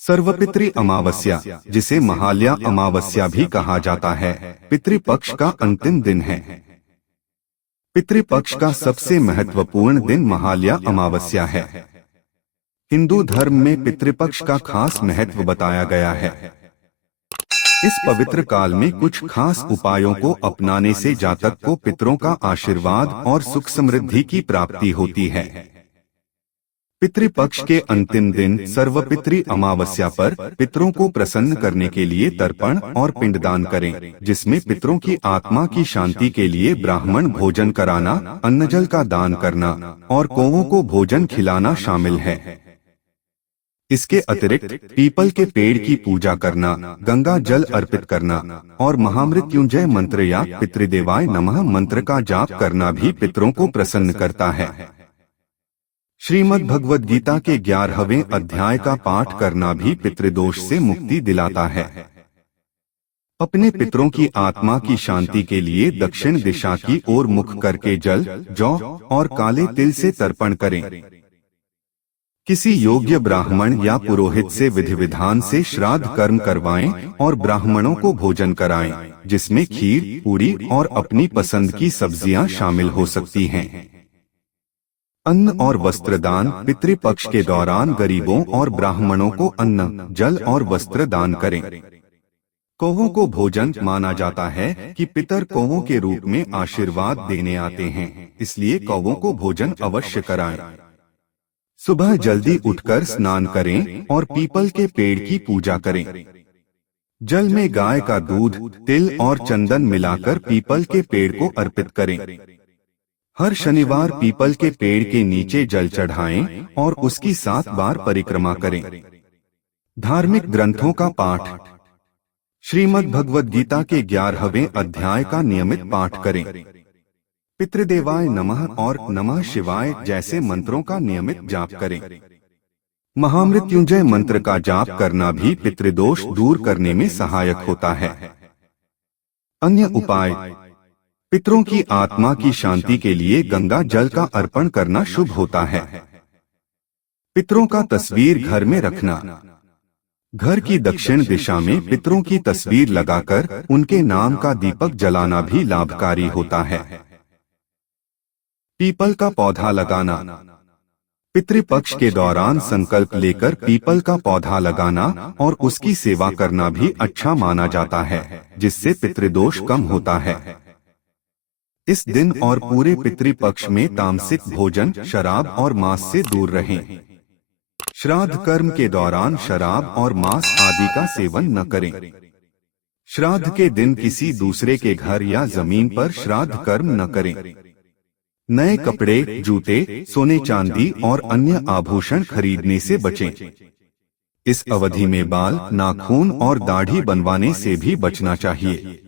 सर्वपितृ अमावस्या, जिसे महालया अमावस्या भी कहा जाता है, पितृपक्ष का अंतिम दिन है। पितृपक्ष का सबसे महत्वपूर्ण दिन महालया अमावस्या है। हिंदू धर्म में पितृपक्ष का खास महत्व बताया गया है। इस पवित्र काल में कुछ खास उपायों को अपनाने से जातक को पितरों का आशीर्वाद और सुख समृद्धि की प्राप्ति होती है। पितृपक्ष के अंतिम दिन सर्वपितृ अमावस्या पर पितरों को प्रसन्न करने के लिए तर्पण और पिंडदान करें, जिसमें पितरों की आत्मा की शांति के लिए ब्राह्मण भोजन कराना, अन्नजल का दान करना और कौवों को भोजन खिलाना शामिल है। इसके अतिरिक्त पीपल के पेड़ की पूजा करना, गंगा जल अर्पित करना और महामृत्युंजय मंत्र या पितृदेवाय नमः मंत्र का जाप करना भी पितरों को प्रसन्न करता है। श्रीमद् भगवद गीता के 11वें अध्याय का पाठ करना भी पितृदोष से मुक्ति दिलाता है। अपने पितरों की आत्मा की शांति के लिए दक्षिण दिशा की ओर मुख करके जल, जौ और काले तिल से तर्पण करें। किसी योग्य ब्राह्मण या पुरोहित से विधि विधान से श्राद्ध कर्म करवाएं और ब्राह्मणों को भोजन कराएं, जिसमें खीर, पूरी और अपनी पसंद की सब्जियां शामिल हो सकती हैं। अन्न और वस्त्र दान, पितृपक्ष के दौरान गरीबों और ब्राह्मणों को अन्न, जल और वस्त्र दान करें। कौवों को भोजन माना जाता है कि पितर कौवों के रूप में आशीर्वाद देने आते हैं, इसलिए कौवों को भोजन अवश्य कराएं। सुबह जल्दी उठकर स्नान करें और पीपल के पेड़ की पूजा करें। जल में गाय का दूध, तिल और चंदन मिलाकर पीपल के पेड़ को अर्पित करें। हर शनिवार पीपल के पेड़ के नीचे जल चढ़ाएं और उसकी 7 बार परिक्रमा करें। धार्मिक ग्रंथों का पाठ। श्रीमद् भगवद गीता के 11वें अध्याय का नियमित पाठ करें। पितृदेवाय नमः और नमः शिवाय जैसे मंत्रों का नियमित जाप करें। महामृत्युंजय मंत्र का जाप करना भी पितृदोष दूर करने में सहायक होता है। अन्य उपाय। पितरों की आत्मा की शांति के लिए गंगा जल का अर्पण करना शुभ होता है। पितरों का तस्वीर घर में रखना। घर की दक्षिण दिशा में पितरों की तस्वीर लगाकर उनके नाम का दीपक जलाना भी लाभकारी होता है। पीपल का पौधा लगाना। पितृपक्ष के दौरान संकल्प लेकर पीपल का पौधा लगाना और उसकी सेवा करना भी अच्छा माना जाता है, जिससे पितृदोष कम होता है। इस दिन और पूरे पितृपक्ष में तामसिक भोजन, शराब और मांस से दूर रहें। श्राद्ध कर्म के दौरान शराब और मांस आदि का सेवन न करें। श्राद्ध के दिन किसी दूसरे के घर या जमीन पर श्राद्ध कर्म न करें। नए कपड़े, जूते, सोने चांदी और अन्य आभूषण खरीदने से बचें। इस अवधि में बाल, नाखून और दाढ़ी बनवाने से भी बचना चाहिए।